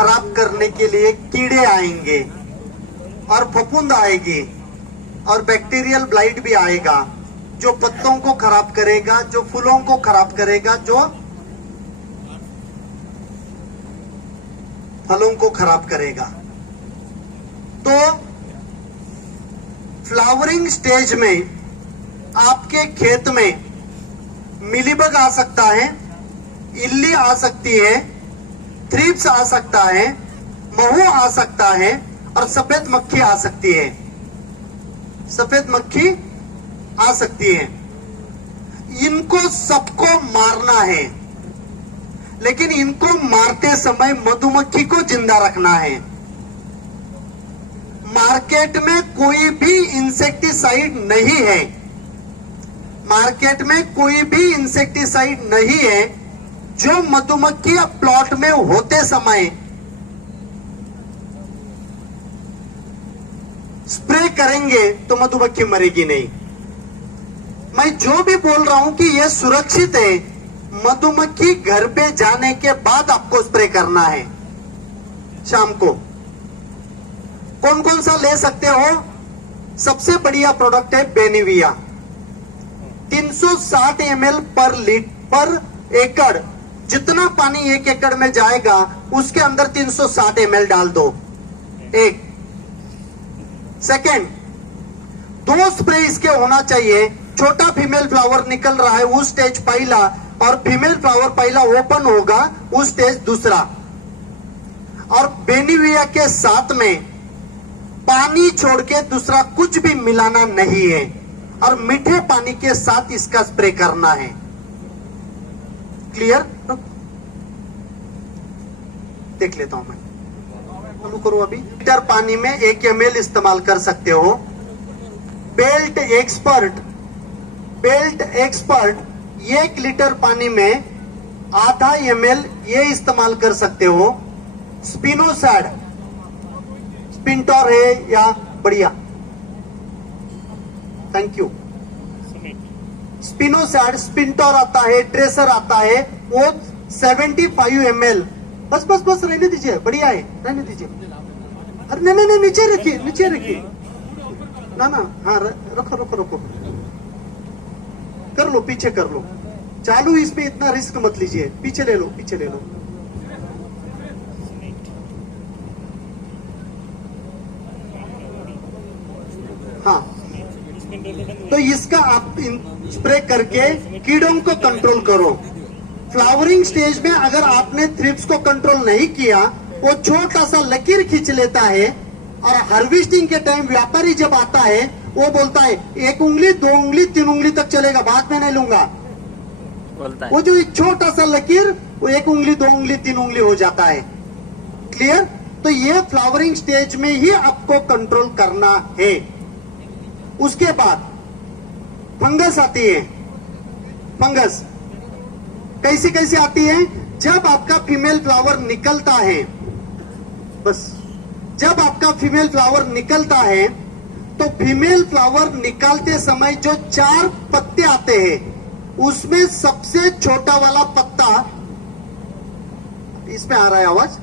खराब करने के लिए कीड़े आएंगे और फफूंद आएगी और बैक्टीरियल ब्लाइट भी आएगा, जो पत्तों को खराब करेगा, जो फूलों को खराब करेगा, जो फलों को खराब करेगा। तो फ्लावरिंग स्टेज में आपके खेत में मिलीबग आ सकता है, इल्ली आ सकती है, थ्रिप्स आ सकता है, महू आ सकता है और सफेद मक्खी आ सकती है। सफेद मक्खी आ सकती है। इनको सबको मारना है, लेकिन इनको मारते समय मधुमक्खी को जिंदा रखना है। मार्केट में कोई भी इंसेक्टिसाइड नहीं है, मार्केट में कोई भी इंसेक्टिसाइड नहीं है जो मधुमक्खी प्लॉट में होते समय स्प्रे करेंगे तो मधुमक्खी मरेगी नहीं। मैं जो भी बोल रहा हूं कि यह सुरक्षित है, मधुमक्खी घर पे जाने के बाद आपको स्प्रे करना है। शाम को कौन कौन सा ले सकते हो? सबसे बढ़िया प्रोडक्ट है बेनिविया। 360 ml पर एकड़, जितना पानी 1 एकड़ में जाएगा उसके अंदर 360 ml डाल दो। एक सेकेंड, 2 स्प्रे इसके होना चाहिए। छोटा फीमेल फ्लावर निकल रहा है उस स्टेज पहला, और फीमेल फ्लावर पहला ओपन होगा उस स्टेज दूसरा। और बेनिविया के साथ में पानी छोड़ के दूसरा कुछ भी मिलाना नहीं है, और मीठे पानी के साथ इसका स्प्रे करना है। क्लियर? देख लेता हूं मैं, चालू करो। अभी लीटर पानी में 1 ml इस्तेमाल कर सकते हो। बेल्ट एक्सपर्ट 1 लीटर पानी में आधा ml ये इस्तेमाल कर सकते हो। स्पिनोसैड, स्पिंटोर है या बढ़िया, थैंक यू। स्पिनोसैड, स्पिंटोर आता है, ट्रेसर आता है, वो 75 ml। बस बस बस रहने दीजिए, बढ़िया है, रहने दीजिए। अरे नहीं नहीं, नीचे रखिए, नीचे रखिए ना ना, हाँ रखो रखो रखो, कर लो, पीछे कर लो। चालू इसमें इतना रिस्क मत लीजिए, पीछे ले लो, पीछे ले लो। हाँ, तो इसका आप स्प्रे करके कीड़ों को कंट्रोल करो। फ्लावरिंग स्टेज में अगर आपने थ्रिप्स को कंट्रोल नहीं किया, वो छोटा सा लकीर खींच लेता है, और हार्वेस्टिंग के टाइम व्यापारी जब आता है वो बोलता है 1 उंगली 2 उंगली 3 उंगली तक चलेगा, बाद में नहीं लूंगा। वो जो छोटा सा लकीर वो 1 उंगली 2 उंगली 3 उंगली हो जाता है। क्लियर? तो ये फ्लावरिंग स्टेज में ही आपको कंट्रोल करना है। उसके बाद फंगस आती है। फंगस कैसी कैसी आती है? जब आपका फीमेल फ्लावर निकलता है, बस जब आपका फीमेल फ्लावर निकलता है, तो फीमेल फ्लावर निकालते समय जो 4 पत्ते आते हैं, उसमें सबसे छोटा वाला पत्ता, इसमें आ रहा है आवाज,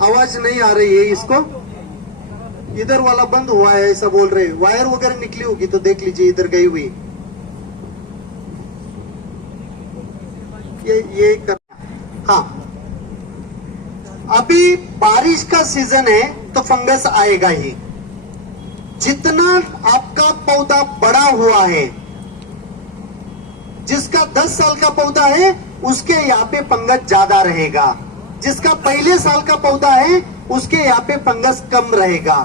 आवाज नहीं आ रही है इसको, इधर वाला बंद हुआ है ऐसा बोल रहे। वायर वगैरह निकली होगी तो देख लीजिए, इधर गई हुई। ये कर, हाँ, अभी बारिश का सीजन है तो फंगस आएगा ही। जितना आपका पौधा बड़ा हुआ है, जिसका 10 साल का पौधा है उसके यहाँ पे फंगस ज्यादा रहेगा, जिसका पहले साल का पौधा है उसके यहाँ पे फंगस कम रहेगा,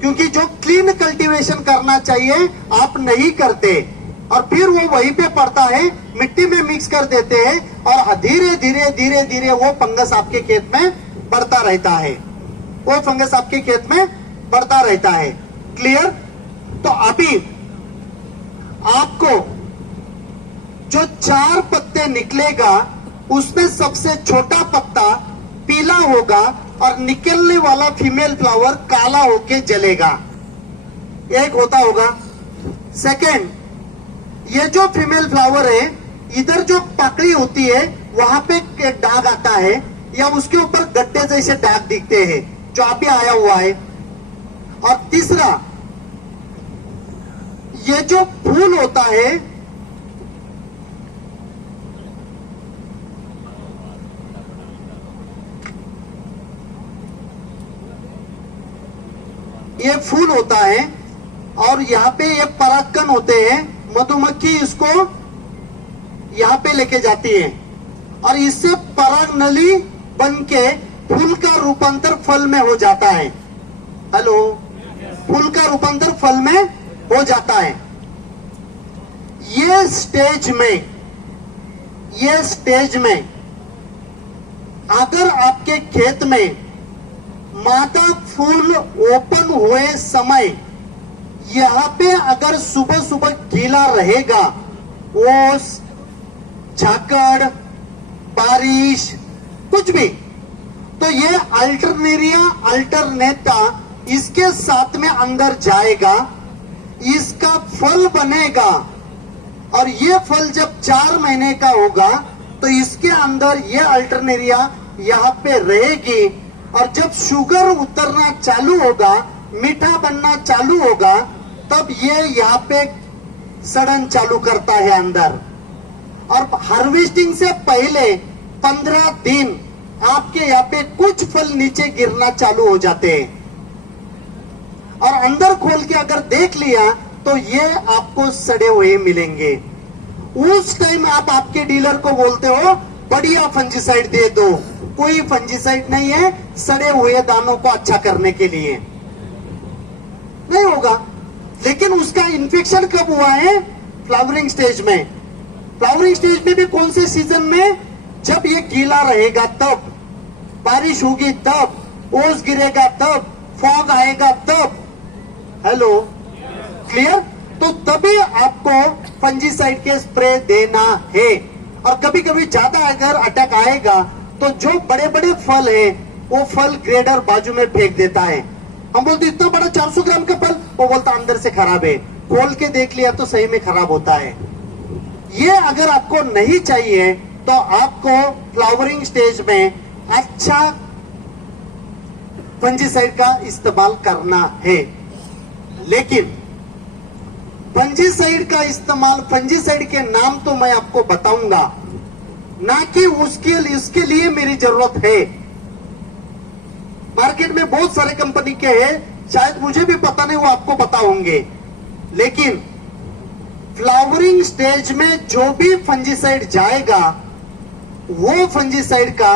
क्योंकि जो क्लीन कल्टीवेशन करना चाहिए आप नहीं करते, और फिर वो वहीं पे पड़ता है, मिट्टी में मिक्स कर देते हैं, और धीरे धीरे धीरे धीरे वो फंगस आपके खेत में बढ़ता रहता है, वो फंगस आपके खेत में बढ़ता रहता है। क्लियर? तो अभी आपको जो 4 पत्ते निकलेगा उसमें सबसे छोटा पत्ता पीला होगा, और निकलने वाला फीमेल फ्लावर काला होके जलेगा। एक होता होगा। सेकेंड, ये जो फीमेल फ्लावर है इधर जो पकड़ी होती है वहां पे दाग आता है या उसके ऊपर गड्ढे जैसे दाग दिखते हैं जो अभी आया हुआ है। और तीसरा, ये जो फूल होता है ये फूल होता है और यहाँ पे ये परागकण होते हैं, मधुमक्खी इसको यहाँ पे लेके जाती है और इससे पराग नली बन के फूल का रूपांतर फल में हो जाता है। हेलो, फूल का रूपांतर फल में हो जाता है। ये स्टेज में अगर आपके खेत में मादा फूल ओपन हुए समय यहाँ पे अगर सुबह सुबह गीला रहेगा, ओस, झाकड़, बारिश, कुछ भी, तो ये अल्टरनेरिया अल्टरनेटा इसके साथ में अंदर जाएगा, इसका फल बनेगा और ये फल जब 4 महीने का होगा तो इसके अंदर ये अल्टरनेरिया यहाँ पे रहेगी और जब शुगर उतरना चालू होगा, मीठा बनना चालू होगा, तब ये यहाँ पे सड़न चालू करता है अंदर। और हार्वेस्टिंग से पहले 15 दिन आपके यहाँ पे कुछ फल नीचे गिरना चालू हो जाते हैं और अंदर खोल के अगर देख लिया तो ये आपको सड़े हुए मिलेंगे। उस टाइम आप आपके डीलर को बोलते हो बढ़िया फंजीसाइड दे दो। कोई फंजीसाइड नहीं है सड़े हुए दानों को अच्छा करने के लिए, नहीं होगा। लेकिन उसका इन्फेक्शन कब हुआ है? फ्लावरिंग स्टेज में। फ्लावरिंग स्टेज में भी कौन से सीजन में? जब ये गीला रहेगा तब, बारिश होगी तब, ओस गिरेगा तब, फॉग आएगा तब। Hello, clear? तो तभी आपको फंजीसाइड के स्प्रे देना है। और कभी कभी ज्यादा अगर अटैक आएगा तो जो बड़े बड़े फल है वो फल ग्रेडर बाजू में फेंक देता है। हम बोलते इतना बड़ा 400 ग्राम का फल, वो बोलता अंदर से खराब है। खोल के देख लिया तो सही में खराब होता है। ये अगर आपको नहीं चाहिए तो आपको फ्लावरिंग स्टेज में अच्छा फंजीसाइड का इस्तेमाल करना है। लेकिन फंजीसाइड का इस्तेमाल, फंजीसाइड के नाम तो मैं आपको बताऊंगा, ना कि उसके लिए मेरी जरूरत है। मार्केट में बहुत सारे कंपनी के हैं, शायद मुझे भी पता नहीं, वो आपको पता होंगे। लेकिन फ्लावरिंग स्टेज में जो भी फंजीसाइड जाएगा वो फंजीसाइड का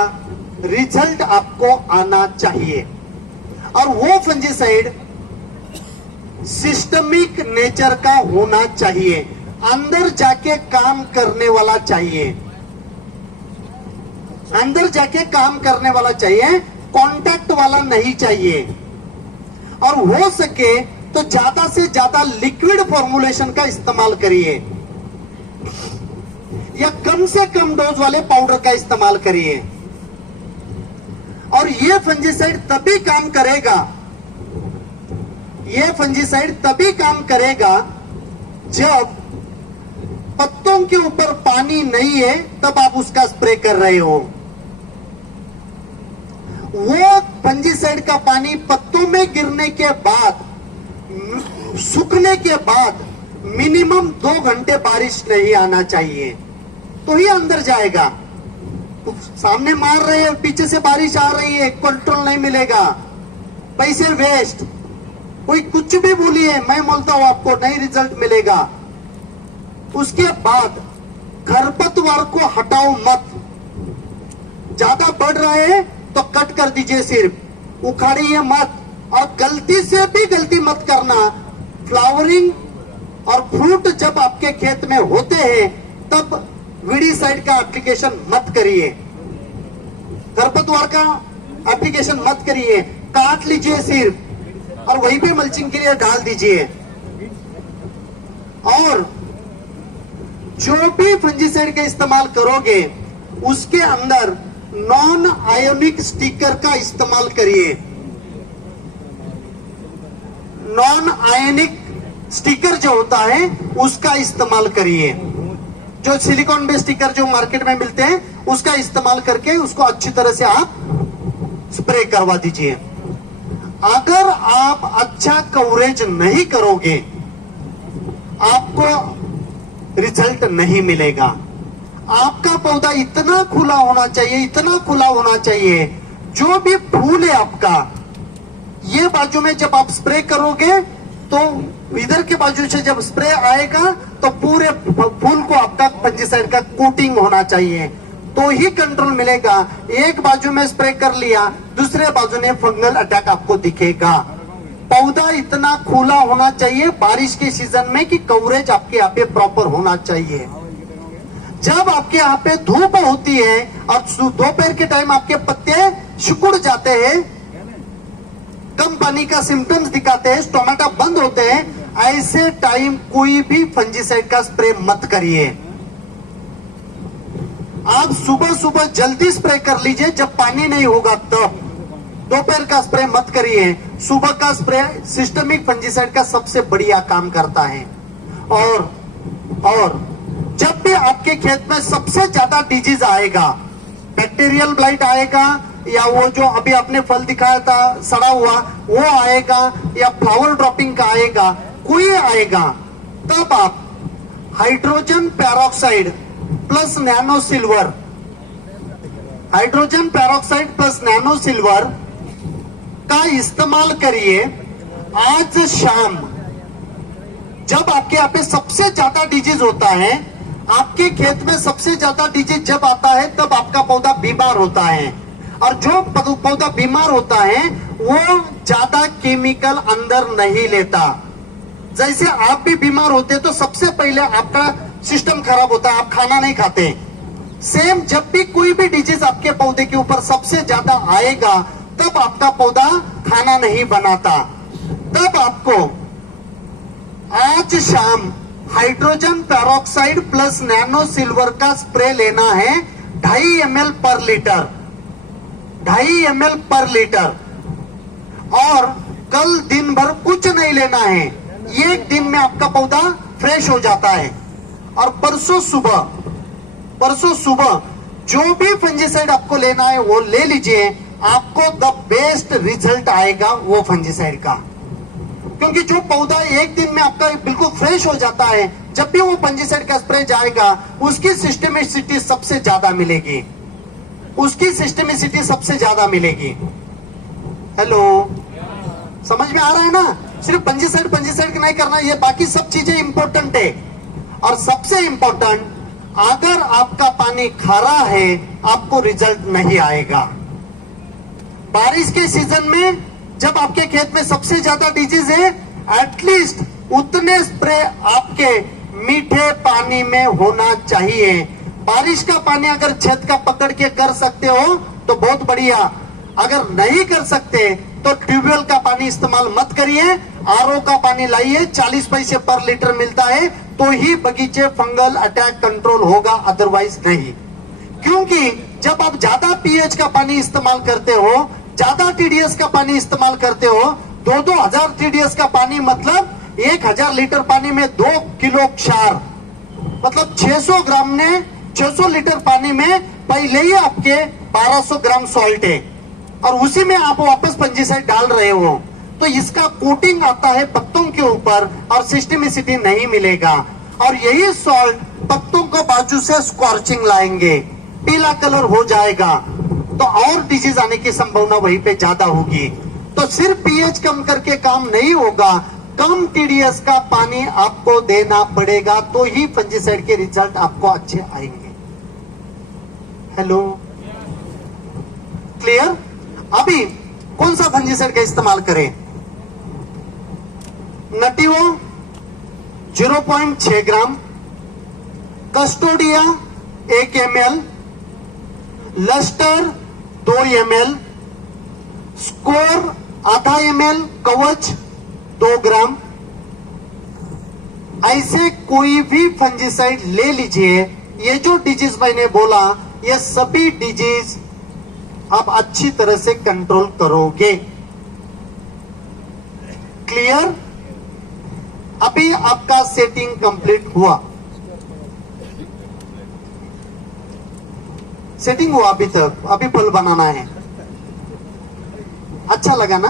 रिजल्ट आपको आना चाहिए और वो फंजीसाइड सिस्टमिक नेचर का होना चाहिए, अंदर जाके काम करने वाला चाहिए, अंदर जाके काम करने वाला चाहिए, कांटेक्ट वाला नहीं चाहिए। और हो सके तो ज्यादा से ज्यादा लिक्विड फॉर्मुलेशन का इस्तेमाल करिए या कम से कम डोज वाले पाउडर का इस्तेमाल करिए। और ये फंजीसाइड तभी काम करेगा, ये फंजीसाइड तभी काम करेगा जब पत्तों के ऊपर पानी नहीं है तब आप उसका स्प्रे कर रहे हो। वो फंजीसाइड का पानी पत्तों में गिरने के बाद, सूखने के बाद मिनिमम 2 घंटे बारिश नहीं आना चाहिए तो ही अंदर जाएगा। तो सामने मार रहे हैं, पीछे से बारिश आ रही है, कंट्रोल नहीं मिलेगा, पैसे वेस्ट। कोई कुछ भी बोलिए, मैं बोलता हूं आपको नहीं रिजल्ट मिलेगा। उसके बाद खरपतवार को हटाओ मत, ज्यादा बढ़ रहे हैं तो कट कर दीजिए, सिर्फ उखाड़िए मत। और गलती से भी गलती मत करना, फ्लावरिंग और फ्रूट जब आपके खेत में होते हैं तब वीडीसाइड का एप्लीकेशन मत करिए, खरपतवार का एप्लीकेशन मत करिए, काट लीजिए सिर्फ और वहीं पे मल्चिंग के लिए डाल दीजिए। और जो भी फंजीसाइड का इस्तेमाल करोगे उसके अंदर नॉन आयोनिक स्टिकर का इस्तेमाल करिए। नॉन आयोनिक स्टिकर जो होता है उसका इस्तेमाल करिए, जो सिलिकॉन बेस्ड स्टिकर जो मार्केट में मिलते हैं उसका इस्तेमाल करके उसको अच्छी तरह से आप स्प्रे करवा दीजिए। अगर आप अच्छा कवरेज नहीं करोगे आपको रिजल्ट नहीं मिलेगा। आपका पौधा इतना खुला होना चाहिए, इतना खुला होना चाहिए, जो भी फूल है आपका ये बाजू में जब आप स्प्रे करोगे तो इधर के बाजू से जब स्प्रे आएगा तो पूरे फूल को आपका फंजीसाइड का कोटिंग होना चाहिए, तो ही कंट्रोल मिलेगा। एक बाजू में स्प्रे कर लिया, दूसरे बाजू में फंगल अटैक आपको दिखेगा। पौधा इतना खुला होना चाहिए बारिश के सीजन में कि कवरेज आपके यहाँ पे प्रॉपर होना चाहिए। जब आपके यहाँ पे धूप होती है और दोपहर के टाइम आपके पत्ते सिकुड़ जाते हैं, कम पानी का सिम्टम्स दिखाते हैं, टमाटा बंद होते हैं, ऐसे टाइम कोई भी फंजीसाइड का स्प्रे मत करिए। आप सुबह सुबह जल्दी स्प्रे कर लीजिए जब पानी नहीं होगा तब। दोपहर का स्प्रे मत करिए। सुबह का स्प्रे सिस्टमिक फंजीसाइड का सबसे बढ़िया काम करता है। और जब भी आपके खेत में सबसे ज्यादा डिजीज आएगा, बैक्टीरियल ब्लाइट आएगा या वो जो अभी आपने फल दिखाया था सड़ा हुआ वो आएगा या फ्लावर ड्रॉपिंग का आएगा, कोई आएगा, तब आप hydrogen peroxide plus nano silver, hydrogen peroxide plus nano silver का इस्तेमाल करिए। आज शाम जब आपके यहाँ पे सबसे ज्यादा डिजीज होता है, आपके खेत में सबसे ज्यादा डिजीज जब आता है तब आपका पौधा बीमार होता है, और जो पौधा बीमार होता है वो ज्यादा केमिकल अंदर नहीं लेता। जैसे आप भी बीमार होते तो सबसे पहले आपका सिस्टम खराब होता है, आप खाना नहीं खाते। सेम जब भी कोई भी डिजीज आपके पौधे के ऊपर सबसे ज्यादा आएगा तब आपका पौधा खाना नहीं बनाता। तब आपको आज शाम hydrogen peroxide plus nano silver का स्प्रे लेना है 2.5 ml पर लीटर, 2.5 ml पर लीटर। और कल दिन भर कुछ नहीं लेना है, एक दिन में आपका पौधा फ्रेश हो जाता है। और परसों सुबह जो भी फंजीसाइड आपको लेना है वो ले लीजिए, आपको द बेस्ट रिजल्ट आएगा वो फंजीसाइड का। क्योंकि जो पौधा एक दिन में आपका बिल्कुल फ्रेश हो जाता है, जब भी वो फंजीसाइड का स्प्रे जाएगा उसकी सिस्टेमिसिटी सबसे ज्यादा मिलेगी, उसकी सिस्टेमिसिटी सबसे ज्यादा मिलेगी। हेलो, समझ में आ रहा है ना? सिर्फ फंजीसाइड नहीं करना, ये बाकी सब चीजें इंपॉर्टेंट है। और सबसे इंपॉर्टेंट, अगर आपका पानी खारा है आपको रिजल्ट नहीं आएगा। बारिश के सीजन में जब आपके खेत में सबसे ज्यादा डिजीज है, एटलीस्ट उतने स्प्रे आपके मीठे पानी में होना चाहिए। बारिश का पानी अगर छत का पकड़ के कर सकते हो तो बहुत बढ़िया, अगर नहीं कर सकते तो ट्यूबवेल का पानी इस्तेमाल मत करिए, आरओ का पानी लाइए, 40 पैसे पर लीटर मिलता है, तो ही बगीचे फंगल अटैक कंट्रोल होगा, अदरवाइज नहीं। क्योंकि जब आप ज्यादा पीएच का पानी इस्तेमाल करते हो, ज्यादा टीडीएस का पानी इस्तेमाल करते हो, 2,000 टीडीएस का पानी मतलब 1,000 लीटर पानी में 2 किलो क्षार, मतलब 600 ग्राम ने 600 लीटर पानी में पहले ही आपके 1200 ग्राम सॉल्ट है, और उसी में आप वापस फंजीसाइड डाल रहे हो, तो इसका कोटिंग आता है पत्तों के ऊपर और सिस्टेमिसिटी नहीं मिलेगा। और यही सॉल्ट पत्तों को बाजू से स्कॉर्चिंग लाएंगे, पीला कलर हो जाएगा, तो और डिजीज आने की संभावना वहीं पे ज्यादा होगी। तो सिर्फ पीएच कम करके काम नहीं होगा, कम टीडीएस का पानी आपको देना पड़ेगा, तो ही फंजीसाइड के रिजल्ट आपको अच्छे आएंगे। Hello, clear? अभी कौन सा फंजीसाइड का इस्तेमाल करें? Nativo 0.6 gram, Custodia 1 ml, Luster 2 ml, Score आधा ml, कवच 2 ग्राम। ऐसे कोई भी फंजीसाइड ले लीजिए। ये जो डिजीज मैंने बोला ये सभी डिजीज आप अच्छी तरह से कंट्रोल करोगे। क्लियर? अभी आपका सेटिंग कंप्लीट हुआ। सेटिंग हुआ अभी तक, अभी फल बनाना है। अच्छा लगा ना?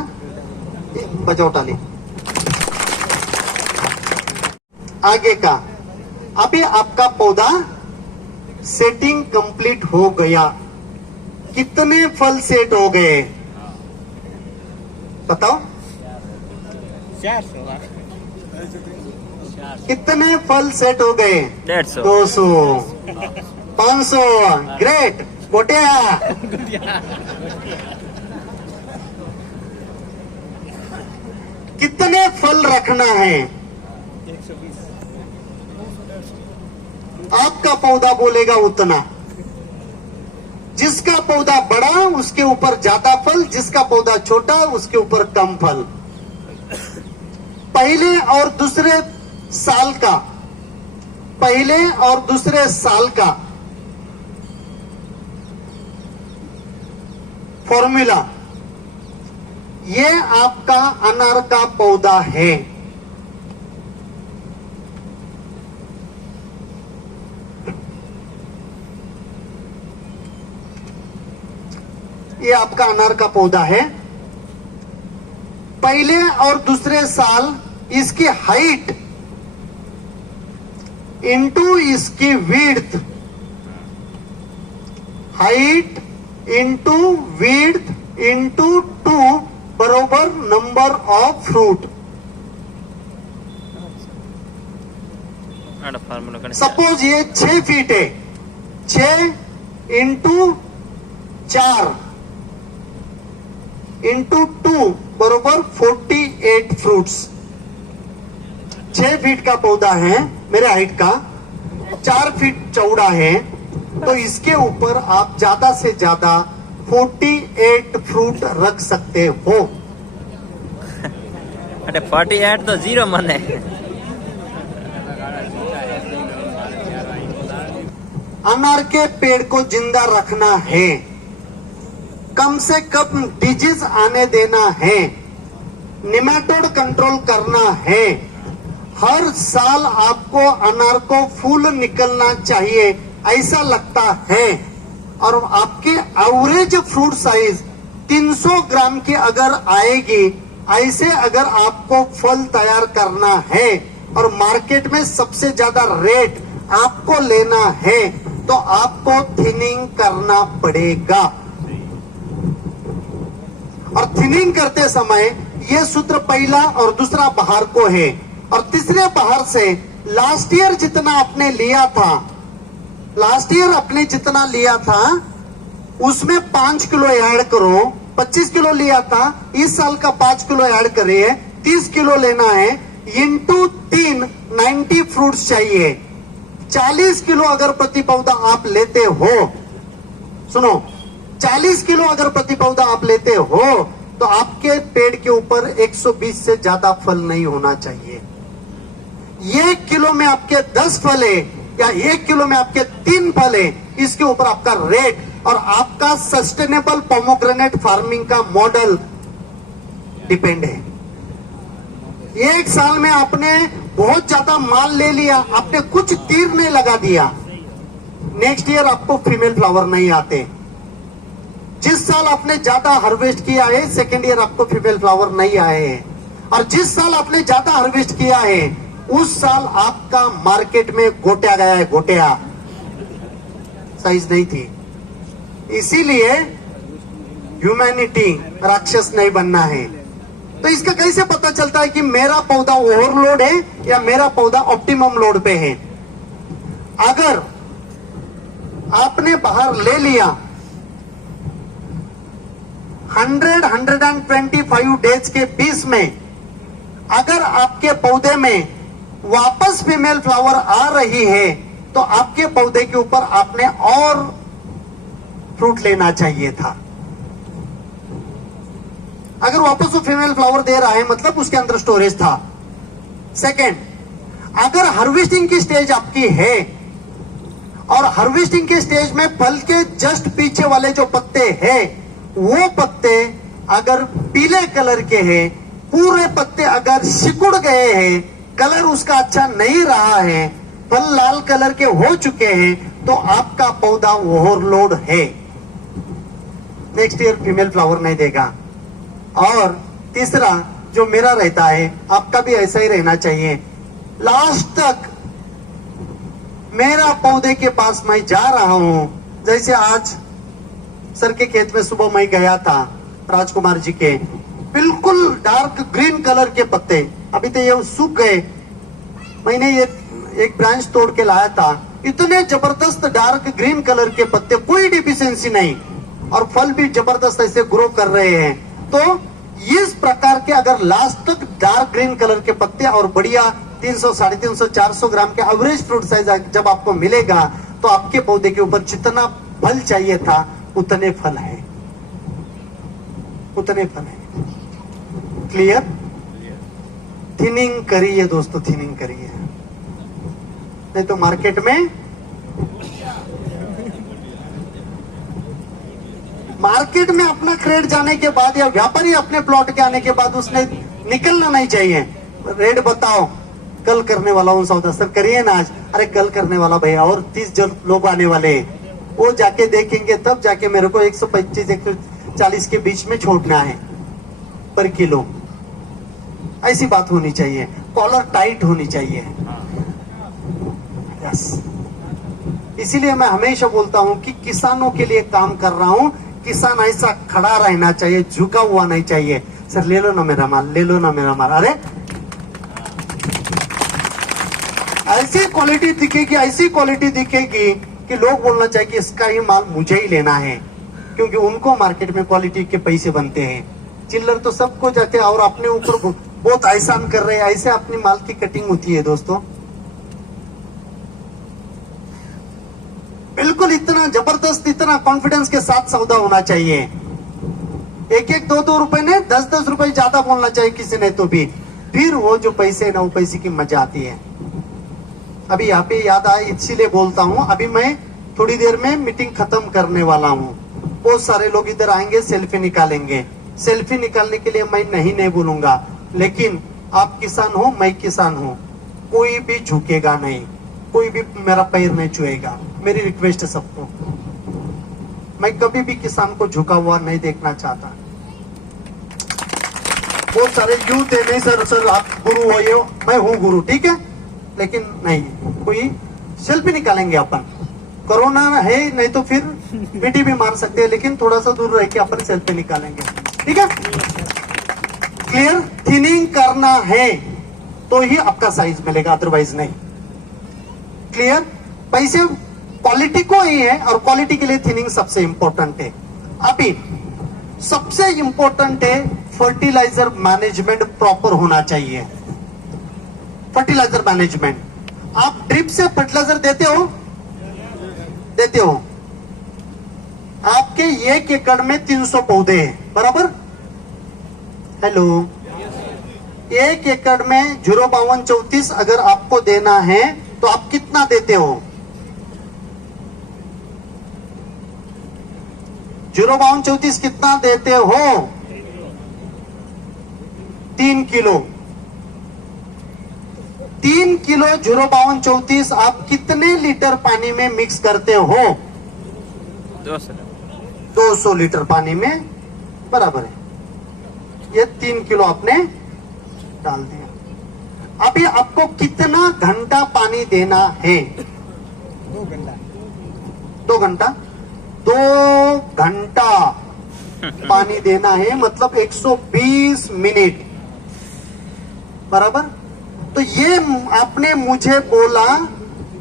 बजाओ ताली। आगे का, अभी आपका पौधा सेटिंग कंप्लीट हो गया। कितने फल सेट हो गए बताओ? 400 कितने फल सेट हो गए? 150 200 500। ग्रेट गोटिया। कितने फल रखना है? 120 आपका पौधा बोलेगा उतना। जिसका पौधा बड़ा उसके ऊपर ज्यादा फल, जिसका पौधा छोटा उसके ऊपर कम फल। पहले और दूसरे साल का, पहले और दूसरे साल का फॉर्मूला, ये आपका अनार का पौधा है। ये आपका अनार का पौधा है। पहले और दूसरे साल इसकी हाइट इंटू इसकी width, height into width into 2 बरोबर नंबर ऑफ फ्रूट। सपोज ये 6 फीट है, 6 इंटू 4 इंटू 2 बरोबर 48 फ्रूट्स। 6 फीट का पौधा है मेरे हाइट का, 4 फीट चौड़ा है, तो इसके ऊपर आप ज्यादा से ज्यादा 48 फ्रूट रख सकते हो। अरे 48 तो 0 मन है। अनार के पेड़ को जिंदा रखना है, कम से कम डिजीज आने देना है, निमेटोड कंट्रोल करना है। हर साल आपको अनार को फूल निकलना चाहिए ऐसा लगता है। और आपके एवरेज फ्रूट साइज 300 ग्राम की अगर आएगी, ऐसे अगर आपको फल तैयार करना है और मार्केट में सबसे ज्यादा रेट आपको लेना है, तो आपको थिनिंग करना पड़ेगा। और थिनिंग करते समय ये सूत्र पहला और दूसरा बाहर को है, और तीसरे बाहर से लास्ट ईयर जितना आपने लिया था, लास्ट ईयर आपने जितना लिया था उसमें 5 किलो ऐड करो। 25 किलो लिया था, इस साल का 5 किलो ऐड करिए, 30 किलो लेना है। इंटू 3 90 फ्रूट्स चाहिए। 40 किलो अगर प्रति पौधा आप लेते हो, सुनो, 40 किलो अगर प्रति पौधा आप लेते हो तो आपके पेड़ के ऊपर 120 से ज्यादा फल नहीं होना चाहिए। 1 किलो में आपके 10 फल है या 1 किलो में आपके 3 फल है, इसके ऊपर आपका रेट और आपका सस्टेनेबल पोमोग्रेनेट फार्मिंग का मॉडल डिपेंड है। एक साल में आपने बहुत ज्यादा माल ले लिया, आपने कुछ तीर नहीं लगा दिया, नेक्स्ट ईयर आपको फीमेल फ्लावर नहीं आते। जिस साल आपने ज्यादा हार्वेस्ट किया है, सेकेंड ईयर आपको फीमेल फ्लावर नहीं आए हैं। और जिस साल आपने ज्यादा हार्वेस्ट किया है, उस साल आपका मार्केट में गोटिया गया है, गोटिया साइज नहीं थी। इसीलिए ह्यूमैनिटी राक्षस नहीं बनना है। तो इसका कैसे पता चलता है कि मेरा पौधा ओवरलोड है या मेरा पौधा ऑप्टिमम लोड पे है? अगर आपने बाहर ले लिया 125 डेज के बीच में, अगर आपके पौधे में वापस फीमेल फ्लावर आ रही है, तो आपके पौधे के ऊपर आपने और फ्रूट लेना चाहिए था। अगर वापस वो फीमेल फ्लावर दे रहा है मतलब उसके अंदर स्टोरेज था। सेकेंड, अगर हार्वेस्टिंग की स्टेज आपकी है और हार्वेस्टिंग के स्टेज में फल के जस्ट पीछे वाले जो पत्ते हैं, वो पत्ते अगर पीले कलर के हैं, पूरे पत्ते अगर सिकुड़ गए हैं, कलर उसका अच्छा नहीं रहा है, फल लाल कलर के हो चुके हैं, तो आपका पौधा ओवरलोड है, नेक्स्ट ईयर फीमेल फ्लावर नहीं देगा। और तीसरा जो मेरा रहता है, आपका भी ऐसा ही रहना चाहिए। लास्ट तक मेरा पौधे के पास मैं जा रहा हूं, जैसे आज सर के खेत में सुबह मैं गया था, राजकुमार जी के बिल्कुल डार्क ग्रीन कलर के पत्ते, अभी तो ये सूख गए, मैंने ये एक ब्रांच तोड़ के लाया था, इतने जबरदस्त डार्क ग्रीन कलर के पत्ते, कोई डिफिशियंसी नहीं, और फल भी जबरदस्त ऐसे ग्रो कर रहे हैं। तो इस प्रकार के अगर लास्ट तक डार्क ग्रीन कलर के पत्ते और बढ़िया 300, 350, 400 ग्राम के एवरेज फ्रूट साइज जब आपको मिलेगा, तो आपके पौधे के ऊपर जितना फल चाहिए था उतने फल है, उतने फल है। क्लियर? थिनिंग करिए दोस्तों, थिनिंग करिए, नहीं तो मार्केट में अपना क्रेड जाने के बाद या व्यापारी अपने प्लॉट के आने के बाद उसने निकलना नहीं चाहिए। रेट बताओ, कल करने वाला हूं सौदा, सर करिए ना आज, अरे कल करने वाला भैया, और 30 जन लोग आने वाले हैं, वो जाके देखेंगे तब जाके मेरे को 125 140 के बीच में छोड़ना है पर किलो। ऐसी बात होनी चाहिए, कॉलर टाइट होनी चाहिए। यस, इसीलिए मैं हमेशा बोलता हूं कि किसानों के लिए काम कर रहा हूं। किसान ऐसा खड़ा रहना चाहिए, झुका हुआ नहीं चाहिए। सर ले लो ना मेरा माल, ले लो ना मेरा माल, अरे ऐसी क्वालिटी दिखेगी, ऐसी क्वालिटी दिखेगी कि लोग बोलना चाहिए कि इसका ही माल मुझे ही लेना है, क्योंकि उनको मार्केट में क्वालिटी के पैसे बनते हैं। चिल्लर तो सबको जाते हैं और अपने ऊपर बहुत एहसान कर रहे हैं, ऐसे अपनी माल की कटिंग होती है दोस्तों। बिल्कुल इतना जबरदस्त, इतना कॉन्फिडेंस के साथ सौदा होना चाहिए। 1-1, 2-2 रुपए ने 10-10 रुपए ज्यादा बोलना चाहिए किसी ने, तो भी फिर वो जो पैसे ना, वो पैसे की मजा आती है। अभी यहाँ पे याद आया, इसीलिए बोलता हूँ। अभी मैं थोड़ी देर में मीटिंग खत्म करने वाला हूँ, बहुत सारे लोग इधर आएंगे, सेल्फी निकालेंगे। सेल्फी निकालने के लिए मैं नहीं बोलूंगा, लेकिन आप किसान हो, मैं किसान हूँ, कोई भी झुकेगा नहीं, कोई भी मेरा पैर नहीं छुएगा। मेरी रिक्वेस्ट है सबको, मैं कभी भी किसान को झुका हुआ नहीं देखना चाहता। बहुत सारे यूथ है, नहीं सर आप गुरु हो, ये मैं हूँ गुरु, ठीक है, लेकिन नहीं, कोई सेल्फी निकालेंगे अपन। कोरोना है, नहीं तो फिर बीटी भी मार सकते हैं, लेकिन थोड़ा सा दूर रह के अपन सेल्फी निकालेंगे, ठीक है? क्लियर? थिनिंग करना है तो ही आपका साइज मिलेगा, अदरवाइज नहीं। क्लियर? पैसे क्वालिटी को ही है, और क्वालिटी के लिए थिनिंग सबसे इंपॉर्टेंट है। अभी सबसे इंपॉर्टेंट है फर्टिलाइजर मैनेजमेंट प्रॉपर होना चाहिए। फर्टिलाइजर मैनेजमेंट, आप ड्रिप से फर्टिलाइजर देते हो? देते हो। आपके 1 एकड़ में 300 पौधे हैं, बराबर? हेलो, 1 एकड़ में 05234 अगर आपको देना है तो आप कितना देते हो? 05234 कितना देते हो? 3 किलो। 3 किलो 05234 आप कितने लीटर पानी में मिक्स करते हो? 200 लीटर पानी में, बराबर है। ये 3 किलो आपने डाल दिया। अभी आपको कितना घंटा पानी देना है? 2 घंटा। 2 घंटा पानी देना है, मतलब 120 मिनट, बराबर? तो ये आपने मुझे बोला,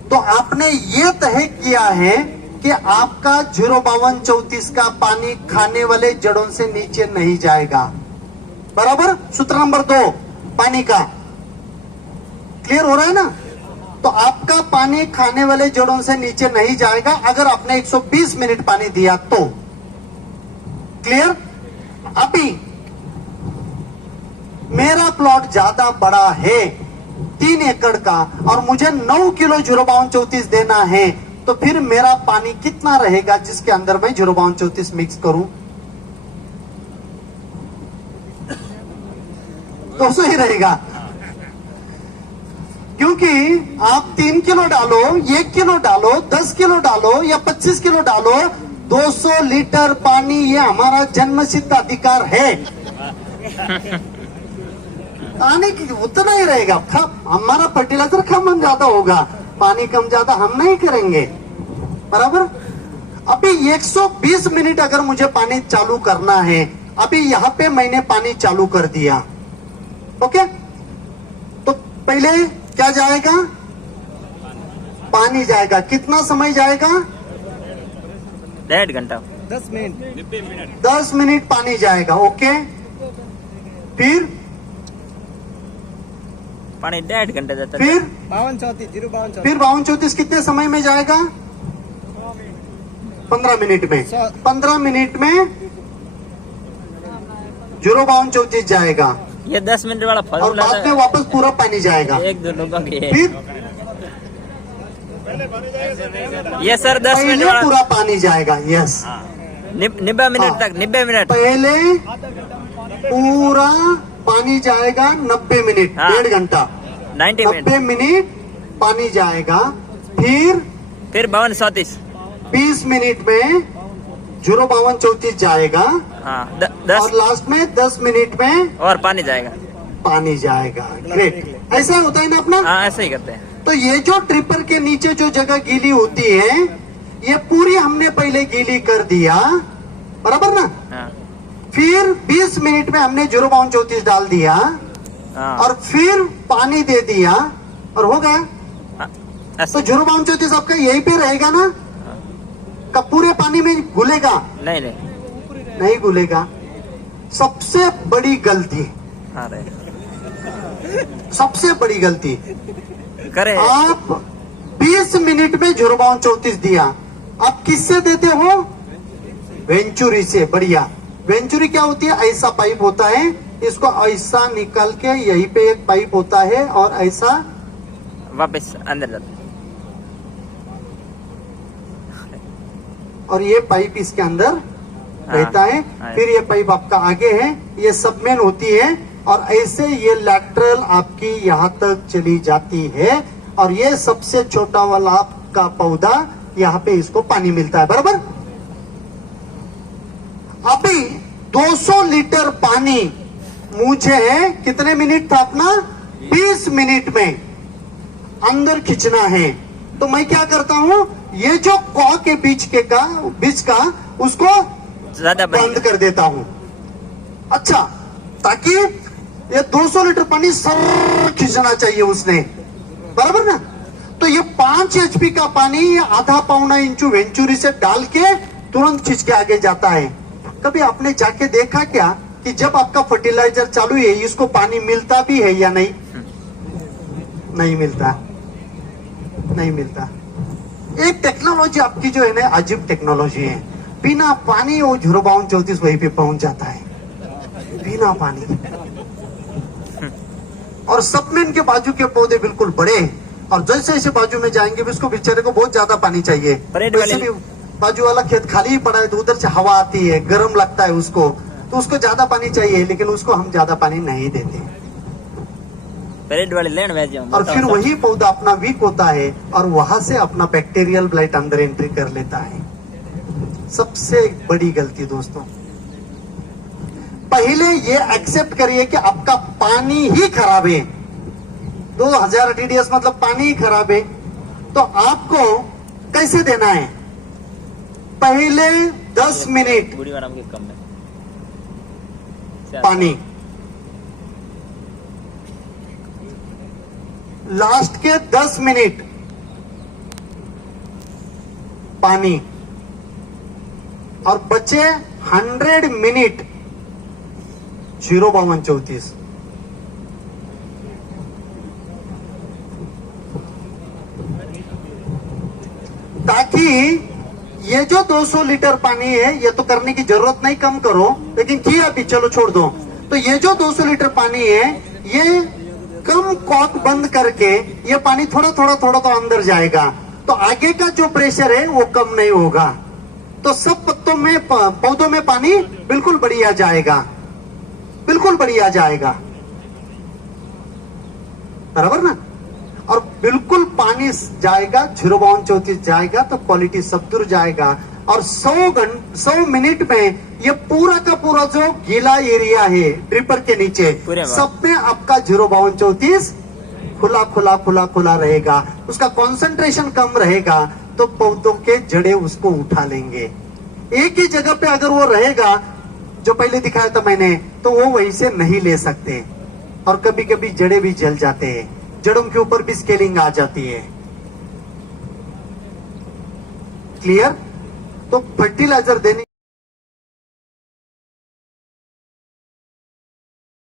तो आपने ये तय किया है कि आपका 05234 का पानी खाने वाले जड़ों से नीचे नहीं जाएगा, बराबर? सूत्र नंबर 2 पानी का क्लियर हो रहा है ना? तो आपका पानी खाने वाले जड़ों से नीचे नहीं जाएगा अगर आपने 120 मिनट पानी दिया तो। क्लियर? अभी मेरा प्लॉट ज्यादा बड़ा है, 3 एकड़ का, और मुझे 9 किलो 05234 देना है, तो फिर मेरा पानी कितना रहेगा जिसके अंदर मैं 05234 मिक्स करूं? 200 ही रहेगा। क्योंकि आप 3 किलो डालो, 1 किलो डालो, 10 किलो डालो या 25 किलो डालो, 200 लीटर पानी ये हमारा जन्मसिद्ध अधिकार है। पानी की उतना ही रहेगा। हमारा फर्टिलाइजर कम ज्यादा होगा, पानी कम ज्यादा हम नहीं करेंगे, बराबर। अभी 120 मिनट अगर मुझे पानी चालू करना है, अभी यहाँ पे मैंने पानी चालू कर दिया, ओके। तो पहले क्या जाएगा? पानी जाएगा। कितना समय जाएगा? 1.5 घंटा 10 मिनट 10 मिनट पानी जाएगा, ओके। फिर पानी 1.5 घंटे जाता है। फिर 52 फिर 52 कितने समय में जाएगा? 15 मिनट में। 15 मिनट में 052 जाएगा, ये 10 मिनट वाला और फॉर्मूला बाद में वापस पूरा पानी जाएगा। एक दो लोगों के फिर ये सर 10 मिनट पहले वाला पूरा पानी जाएगा, यस। 90 मिनट हाँ। तक 90 मिनट पहले पूरा पानी जाएगा 90 मिनट, हाँ। 1.5 घंटा 90 मिनट 90 मिनट पानी जाएगा। फिर 52-34 20 मिनट में 052 जाएगा, हाँ और 10 लास्ट में 10 मिनट में और पानी जाएगा। पानी जाएगा। ग्रेट, ऐसा होता है ना अपना। हाँ ऐसे ही करते हैं। तो ये जो ट्रिपर के नीचे जो जगह गीली होती है, ये पूरी हमने पहले गीली कर दिया, बराबर ना। हाँ फिर 20 मिनट में हमने 052 डाल दिया, हाँ और फिर पानी दे दिया, और हो गया। हाँ, तो ऐसे 052 आपका यहीं पे रहेगा ना, कब पूरे पानी में घुलेगा? नहीं नहीं नहीं घुलेगा। सबसे बड़ी गलती, हाँ रहे सबसे बड़ी गलती, करे आप 20 मिनट में 052 दिया, आप किससे देते हो? वेंचुरी से। बढ़िया। वेंचुरी क्या होती है? ऐसा पाइप होता है, इसको ऐसा निकाल के यहीं पे एक पाइप होता है, और ऐसा वापस अंदर जाते हैं। और ये पाइप इसके अंदर रहता है। हाँ। फिर ये पाइप आपका आगे है, ये सबमेन होती है, और ऐसे ये लैटरल आपकी यहाँ तक चली जाती है, और ये सबसे छोटा वाला आपका पौधा, यहाँ पे इसको पानी मिलता है, बराबर। अभी 200 लीटर पानी मुझे कितने मिनट था अपना? 20 मिनट में अंदर खींचना है। तो मैं क्या करता हूं, ये जो कॉ के बीच का उसको ज्यादा बंद कर देता हूं। अच्छा, ताकि ये 200 लीटर पानी सर खींचना चाहिए उसने, बराबर ना। तो ये 5 HP का पानी ये आधा पौना इंचू वेंचुरी से डाल के तुरंत खींच के आगे जाता है। कभी आपने जाके देखा क्या कि जब आपका फर्टिलाइजर चालू है, इसको पानी मिलता भी है या नहीं? नहीं मिलता, नहीं मिलता। एक टेक्नोलॉजी आपकी जो है ना, अजीब टेक्नोलॉजी है। बिना पानी वो 052 वहीं पे पहुंच जाता है, बिना पानी। और सबमेन के बाजू के पौधे बिल्कुल बड़े, और जैसे जैसे बाजू में जाएंगे भी उसको बेचारे को बहुत ज्यादा पानी चाहिए। वैसे भी बाजू वाला खेत खाली ही पड़ा है, तो उधर से हवा आती है, गर्म लगता है उसको, तो उसको ज्यादा पानी चाहिए, लेकिन उसको हम ज्यादा पानी नहीं देते। परेड वाले लैंड में जाओ। और फिर वही पौधा अपना वीक होता है, और वहां से अपना बैक्टीरियल ब्लाइट अंदर एंट्री कर लेता है। सबसे बड़ी गलती दोस्तों, पहले ये एक्सेप्ट करिए कि आपका पानी ही खराब है। 2000 TDS मतलब पानी ही खराब है। तो आपको कैसे देना है? पहले 10 मिनट बूढ़ी वाला के कम में पानी, लास्ट के 10 मिनट पानी, और बचे 100 मिनट 052। ताकि ये जो 200 लीटर पानी है, ये तो करने की जरूरत नहीं, कम करो, लेकिन किया भी, चलो छोड़ दो। तो ये जो 200 लीटर पानी है, ये कम कॉक बंद करके ये पानी थोड़ा थोड़ा थोड़ा तो अंदर जाएगा, तो आगे का जो प्रेशर है वो कम नहीं होगा। तो सब पत्तों में, पौधों में पानी बिल्कुल बढ़िया जाएगा, बिल्कुल बढ़िया जाएगा, बराबर ना। और बिल्कुल पानी जाएगा 0.34 जाएगा तो क्वालिटी सब दूर जाएगा। और 100 मिनट में ये पूरा का पूरा जो गीला एरिया है ड्रिपर के नीचे पूरे में। सब में आपका 0.34 खुला खुला खुला खुला रहेगा। उसका कंसंट्रेशन कम रहेगा तो पौधों के जड़े उसको उठा लेंगे। एक ही जगह पे अगर वो रहेगा जो पहले दिखाया था मैंने तो वो वैसे नहीं ले सकते और कभी कभी जड़े भी जल जाते हैं, जड़ों के ऊपर भी स्केलिंग आ जाती है। क्लियर? तो फर्टिलाइजर देने